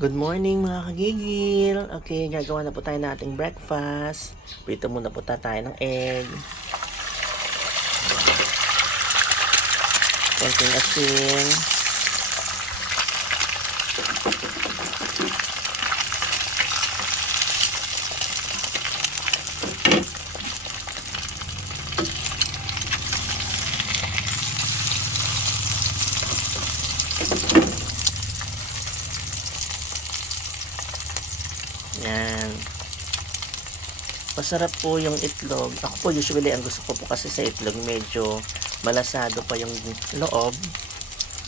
Good morning mga kagigil. Okay, gagawa na po tayo ng breakfast. Prito muna po tayo ng egg. Konting asin. Yan. Masarap po yung itlog. Ako po usually ang gusto ko po kasi sa itlog medyo malasado pa yung loob.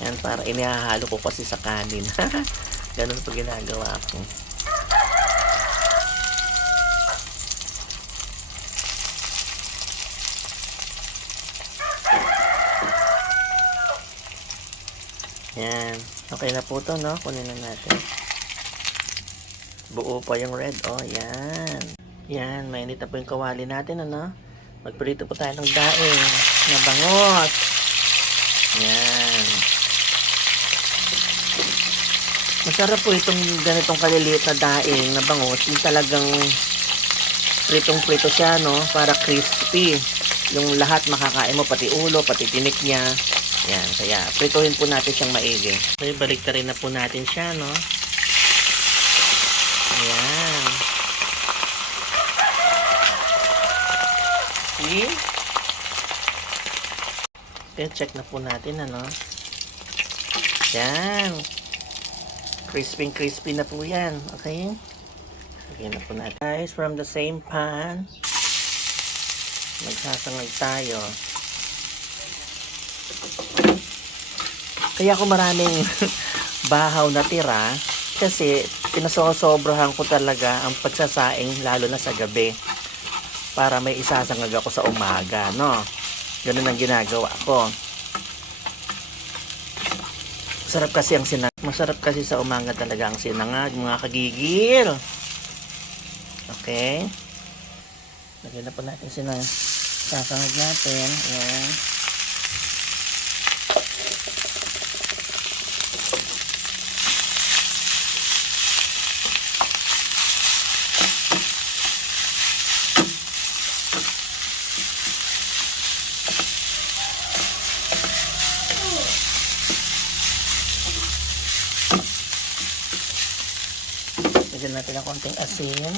Yan, para inihahalo ko kasi sa kanin. Ganun po ginagawa ko. Yan. Okay na po to, no? Kunin na natin. Buo pa yung red. Oh, yan. Yan, mainit na po yung kawali natin, ano? Magprito po tayo ng daing na bangos. Yan. Masarap po itong ganitong kaliliit na daing na bangos. Yung talagang pritong-prito siya, no? Para crispy. Yung lahat makakain mo, pati ulo, pati tinik niya. Yan, kaya prituhin po natin siyang maigi. Okay, balik rin na po natin siya, no? Ayan. See? Okay, check na po natin, ano? Yan. Crispy crispy na po yan. Okay? Okay na po natin. Guys, from the same pan, magsasangag tayo. Kaya ako maraming bahaw na tira kasi pinasosobrahan ko talaga ang pagsasaing lalo na sa gabi para may isasangag ako sa umaga, no? Ganun ang ginagawa ko. Masarap kasi ang sinangag. Masarap kasi sa umaga talaga ang sinangag, mga kagigil. Okay? Lagyan na po natin sinangag. Sasangag natin. Ayan. Lagyan natin ng konting asin.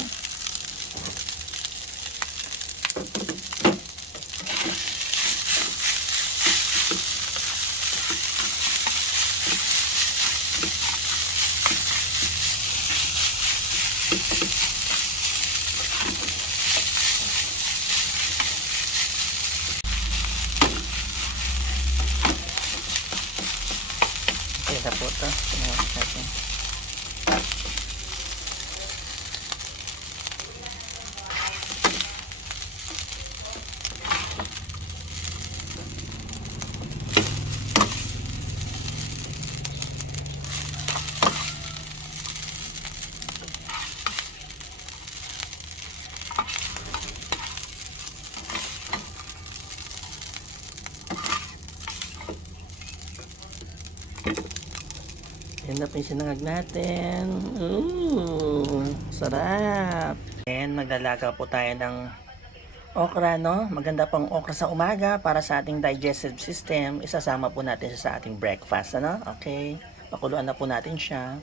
Okay na po ito. Tinawas natin. Yan na po yung sinangag natin. Ooh, sarap. And maglalaga po tayo ng okra, no? Maganda pang okra sa umaga para sa ating digestive system. Isasama po natin sa ating breakfast, ano? Okay. Pakuluan na po natin siya.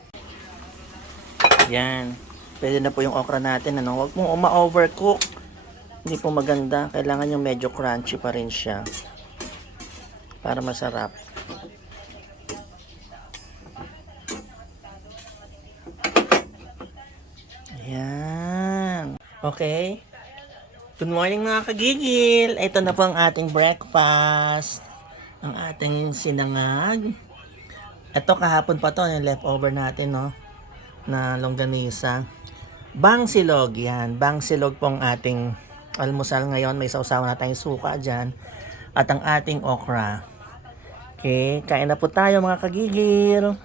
Yan. Pwede na po yung okra natin, ano? Huwag mong uma-overcook. Hindi po maganda. Kailangan yung medyo crunchy pa rin siya. Para masarap. Ayan. Okay. Good morning mga kagigil. Ito na po ang ating breakfast. Ang ating sinangag. Ito kahapon pa to, yung leftover natin, no? Na longganisa. Bang silog yan. Bang silog po ang ating almusal ngayon. May sausawa na tayong suka dyan. At ang ating okra. Okay, kain na po tayo mga kagigil.